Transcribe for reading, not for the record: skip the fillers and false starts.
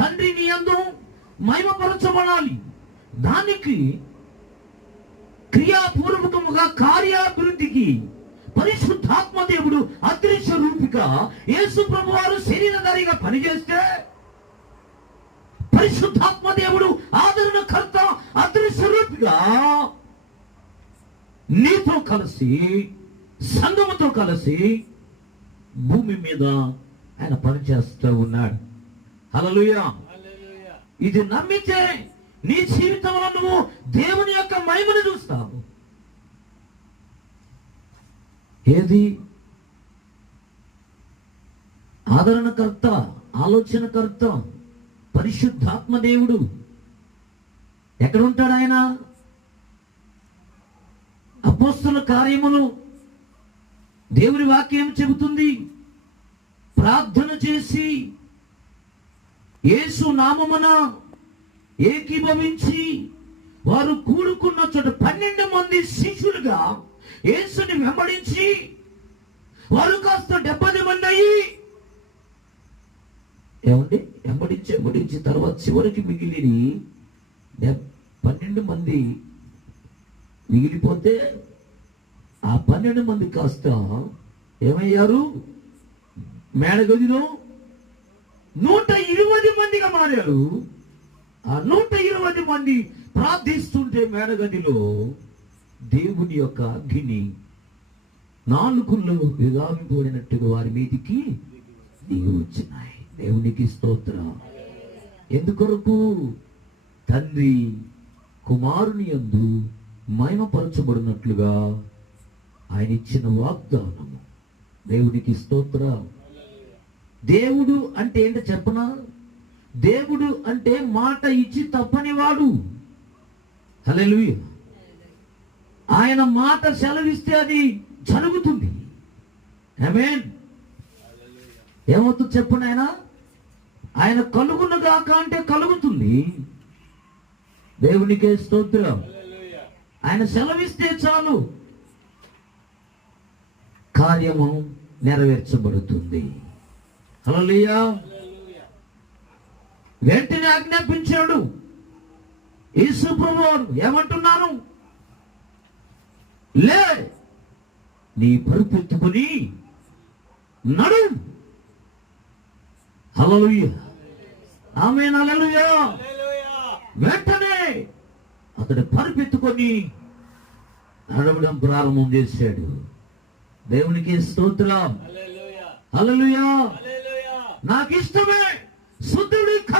తండ్రి నీ యందు మహిమపరచబడాలి. దానికి క్రియాపూర్వకముగా కార్యాభివృద్ధికి పరిశుద్ధాత్మ దేవుడు అదృశ్య రూపిగా యేసు ప్రభు వారు శరీరధారిగా పనిచేస్తే, పరిశుద్ధాత్మ దేవుడు ఆదరణకర్త అదృశ్య రూపిగా నీతో కలిసి సంఘముతో కలిసి భూమి మీద ఆయన పనిచేస్తూ ఉన్నాడు. హల్లెలూయా. ఇది నమ్మితే నీ జీవితంలో నువ్వు దేవుని యొక్క మహిమను చూస్తావు. ఏది ఆదరణకర్త, ఆలోచనకర్త పరిశుద్ధాత్మ దేవుడు ఎక్కడ ఉంటాడు? ఆయన అపోస్తల కార్యములు దేవుని వాక్యం చెబుతుంది, ప్రార్థన చేసి యేసు నామమున ఏకీభవించి వారు కూడుకున్న చోట 12 మంది శిష్యులుగా యేసుని వెంబడించి వారు కాస్త 70 మంది అయ్యి, ఏమండి వెంబడించి తర్వాత చివరికి మిగిలి 12 మంది మిగిలిపోతే ఆ 12 మంది కాస్త ఏమయ్యారు? మేడగదిలో 120 మందిగా మారారు. ఆ 120 మంది ప్రార్థిస్తుంటే మేడగదిలో దేవుని యొక్క అగ్ని నాలుగుల్లో విరాగిపోయినట్టుగా వారి మీదికి దిగి వచ్చినాయి. దేవునికి స్తోత్రం. ఎందుకొరకు? తండ్రి కుమారుని యందు మహిమపరచబడినట్లుగా ఆయన ఇచ్చిన వాగ్దానము. దేవునికి స్తోత్రం. దేవుడు అంటే ఏంటో చెప్పనా? దేవుడు అంటే మాట ఇచ్చి తప్పని వాడు. హల్లెలూయా. ఆయన మాట సెలవిస్తే అది జరుగుతుంది. ఆమేన్. ఏమవుతుంది చెప్పండి? ఆయన కలుగును గాక అంటే కలుగుతుంది. దేవునికే స్తోత్రం. ఆయన సెలవిస్తే చాలు కార్యము నెరవేర్చబడుతుంది. హల్లెలూయా. వెంటనే ఆజ్ఞాపించాడు యేసు ప్రభువారు. ఏమంటున్నాను? లే, నీ పరుపెత్తుకుని నడు. హల్లెలూయా. ఆమేన్. హల్లెలూయా. వెంటనే అతడు పరుపెత్తుకొని నడవడం ప్రారంభం చేశాడు. దేవునికి స్తోత్రం. హల్లెలూయా. నాకు ఇష్టమే శుద్ధుడి